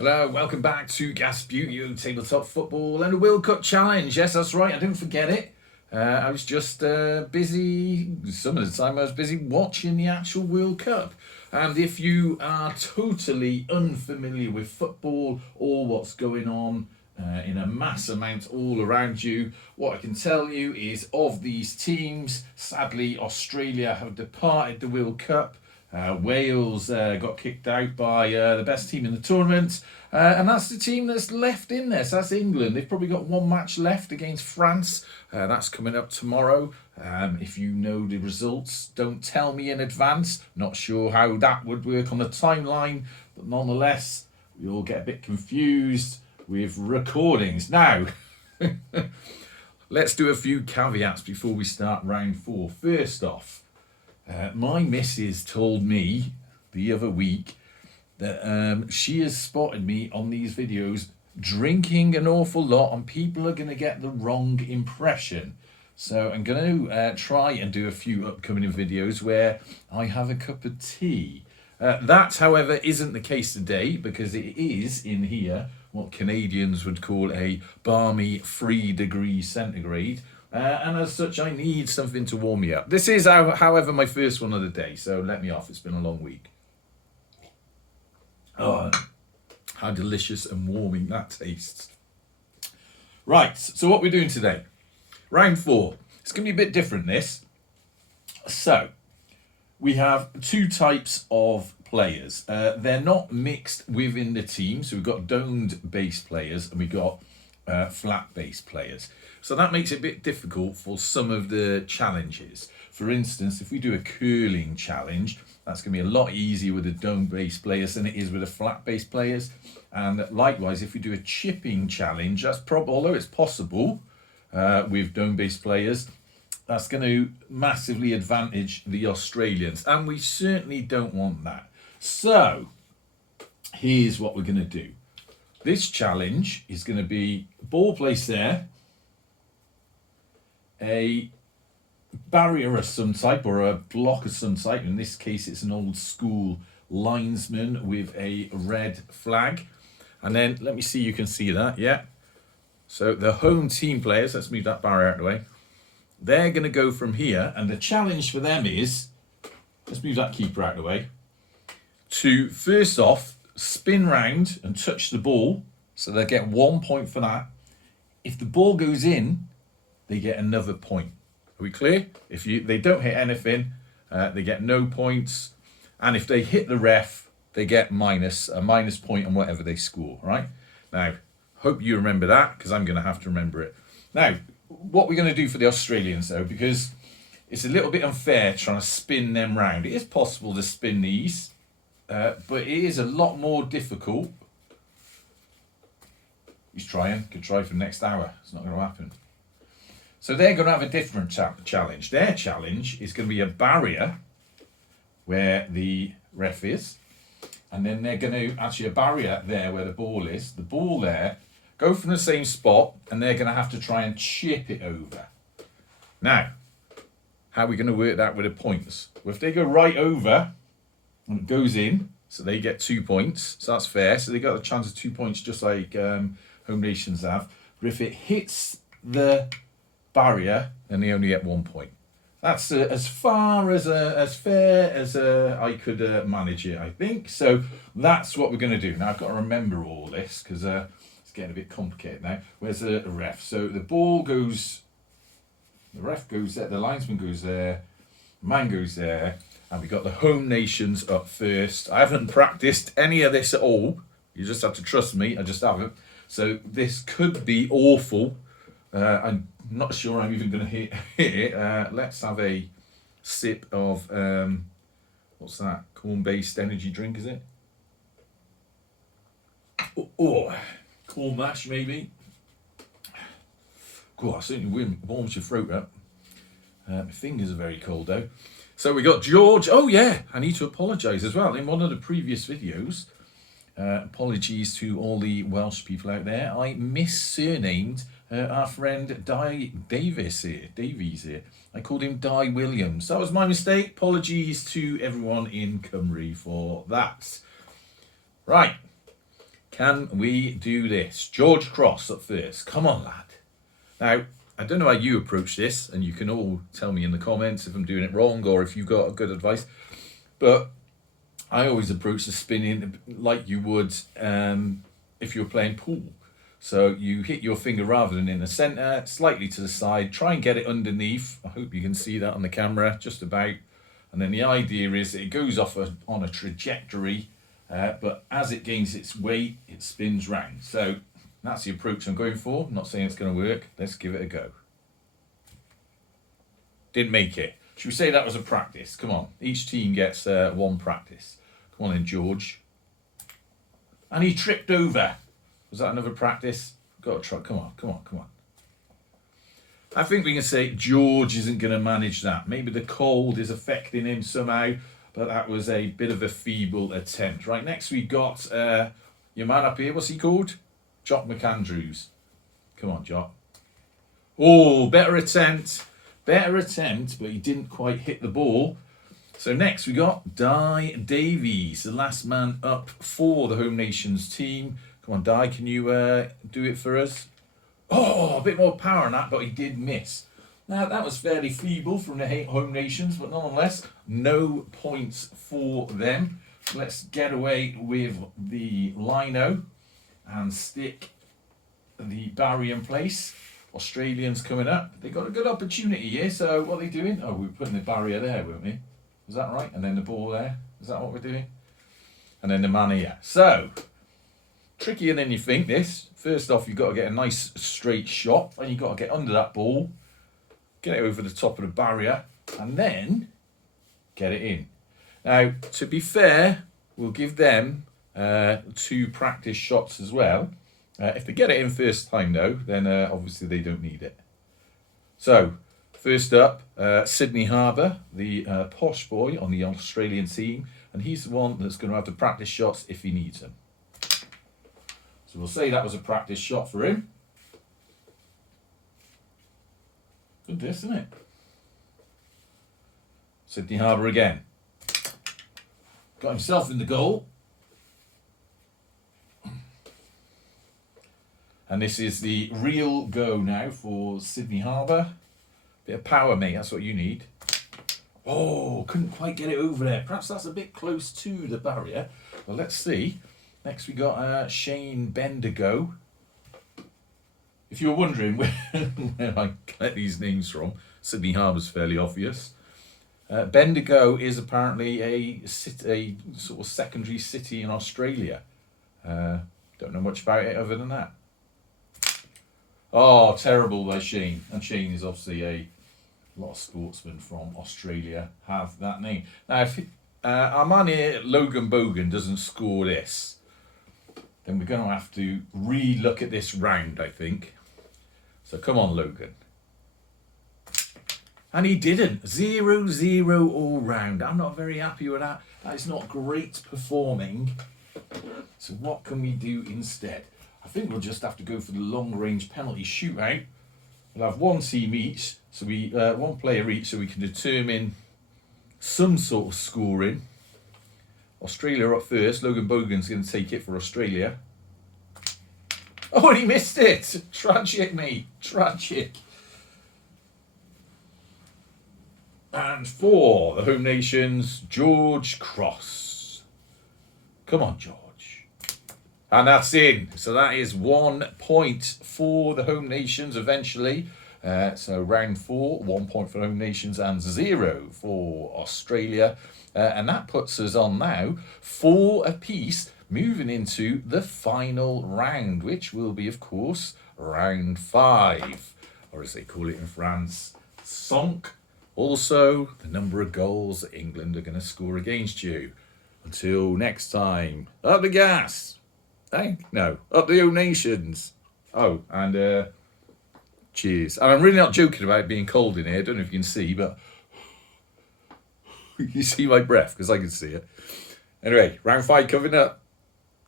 Hello, welcome back to Gas Beauty Tabletop Football and a World Cup Challenge. Yes, that's right, I didn't forget it. I was just busy, some of the time I was busy watching the actual World Cup. And if you are totally unfamiliar with football or what's going on in a mass amount all around you, what I can tell you is of these teams, sadly Australia have departed the World Cup. Wales got kicked out by the best team in the tournament, and that's the team that's left in there. So that's England. They've probably got one match left against France. That's coming up tomorrow. If you know the results, don't tell me in advance. Not sure how that would work on the timeline, but nonetheless, we all get a bit confused with recordings. Now, let's do a few caveats before we start round 4. First off, my missus told me the other week that she has spotted me on these videos drinking an awful lot and people are going to get the wrong impression. So I'm going to try and do a few upcoming videos where I have a cup of tea. That, however, isn't the case today because it is in here what Canadians would call a balmy 3 degrees centigrade. And as such, I need something to warm me up. This is, however, my first one of the day, so let me off. It's been a long week. Oh, how delicious and warming that tastes. Right, so what we're doing today. Round 4. It's going to be a bit different, this. So, we have 2 types of players. They're not mixed within the team, so we've got domed base players and we've got flat base players. So that makes it a bit difficult for some of the challenges. For instance, if we do a curling challenge, that's going to be a lot easier with the dome base players than it is with the flat base players. And likewise, if we do a chipping challenge, that's probably, although it's possible with dome base players, that's going to massively advantage the Australians. And we certainly don't want that. So here's what we're going to do. This challenge is going to be ball placed there, a barrier of some type or a block of some type. In this case, it's an old school linesman with a red flag. And then, let me see, you can see that, yeah. So the home team players, let's move that barrier out of the way. They're going to go from here, and the challenge for them is, let's move that keeper out of the way, to first off, spin round and touch the ball. So they'll get 1 point for that. If the ball goes in, they get another point. Are we clear? If they don't hit anything, they get no points. And if they hit the ref, they get a minus point on whatever they score, right? Now, hope you remember that, because I'm going to have to remember it. Now, what we're going to do for the Australians, though, because it's a little bit unfair trying to spin them round. It is possible to spin these, but it is a lot more difficult. He's trying. Could try for the next hour. It's not going to happen. So they're going to have a different challenge. Their challenge is going to be a barrier where the ref is. And then they're going to, actually a barrier there where the ball is. The ball there, go from the same spot, and they're going to have to try and chip it over. Now, how are we going to work that with the points? Well, if they go right over, and it goes in, so they get 2 points. So that's fair. So they got a chance of 2 points just like home nations have. But if it hits the barrier, then they only get 1 point. That's as far as fair as I could manage it, I think. So that's what we're going to do. Now I've got to remember all this because it's getting a bit complicated now. Where's the ref? So the ball goes, the ref goes there, the linesman goes there, man goes there, and we got the home nations up first. I haven't practiced any of this at all. You just have to trust me. I just haven't. So this could be awful. I'm not sure I'm even going to hit it. Let's have a sip of, what's that? Corn-based energy drink, is it? Oh, corn mash, maybe. Cool, I certainly warms your throat up. My fingers are very cold, though. So we got George. Oh, yeah, I need to apologise as well. In one of the previous videos, apologies to all the Welsh people out there, I mis-surnamed our friend Davies here. I called him Di Williams. That was my mistake. Apologies to everyone in Cymru for that. Right. Can we do this? George Cross up first. Come on, lad. Now, I don't know how you approach this, and you can all tell me in the comments if I'm doing it wrong or if you've got good advice. But I always approach the spinning like you would if you were playing pool. So you hit your finger rather than in the centre, slightly to the side, try and get it underneath. I hope you can see that on the camera, just about. And then the idea is that it goes off on a trajectory, but as it gains its weight, it spins round. So that's the approach I'm going for. I'm not saying it's going to work. Let's give it a go. Didn't make it. Should we say that was a practice? Come on. Each team gets one practice. Come on then, George. And he tripped over. Was that another practice? Got to try. Come on, come on, come on. I think we can say George isn't going to manage that. Maybe the cold is affecting him somehow, but that was a bit of a feeble attempt. Right, next we got your man up here. What's he called? Jock McAndrews. Come on, Jock. Oh, better attempt. Better attempt, but he didn't quite hit the ball. So next we got Di Davies, the last man up for the Home Nations team. Come on, Di, can you do it for us? Oh, a bit more power on that, but he did miss. Now, that was fairly feeble from the Home Nations, but nonetheless, no points for them. Let's get away with the lino and stick the barrier in place. Australians coming up. They got a good opportunity here, so what are they doing? Oh, we're putting the barrier there, weren't we? Is that right? And then the ball there. Is that what we're doing? And then the man here. So, trickier than you think, this. First off, you've got to get a nice straight shot, and you've got to get under that ball, get it over the top of the barrier, and then get it in. Now, to be fair, we'll give them 2 practice shots as well. If they get it in first time, though, then obviously they don't need it. So, first up, Sydney Harbour, the posh boy on the Australian team, and he's the one that's going to have to practice shots if he needs them. So we'll say that was a practice shot for him. Good this, isn't it? Sydney Harbour again. Got himself in the goal. And this is the real go now for Sydney Harbour. Bit of power, mate, that's what you need. Oh, couldn't quite get it over there. Perhaps that's a bit close to the barrier. Well, let's see. Next we got Shane Bendigo. If you're wondering where I get these names from, Sydney Harbour's fairly obvious. Bendigo is apparently a sort of secondary city in Australia. Don't know much about it other than that. Oh, terrible by Shane. And Shane is obviously a lot of sportsmen from Australia have that name. Now, if our man here, Logan Bogan, doesn't score this, then we're going to have to re-look at this round, I think. So come on, Logan. And he didn't. 0-0 all round. I'm not very happy with that. That is not great performing. So what can we do instead? I think we'll just have to go for the long-range penalty shootout. We'll have one team each, so one player each, so we can determine some sort of scoring. Australia up first. Logan Bogan's going to take it for Australia. Oh, and he missed it. Tragic, mate. Tragic. And for the Home Nations, George Cross. Come on, George. And that's in. So that is 1 point for the Home Nations eventually. So round 4, 1 point for Home Nations and 0 for Australia. And that puts us on now 4 apiece, moving into the final round, which will be, of course, round 5. Or as they call it in France, 5. Also, the number of goals that England are going to score against you. Until next time, up the gas. Hey, no, up the Home Nations. Oh, and cheers. And I'm really not joking about being cold in here. I don't know if you can see, but you see my breath because I can see it. Anyway, round 5 coming up.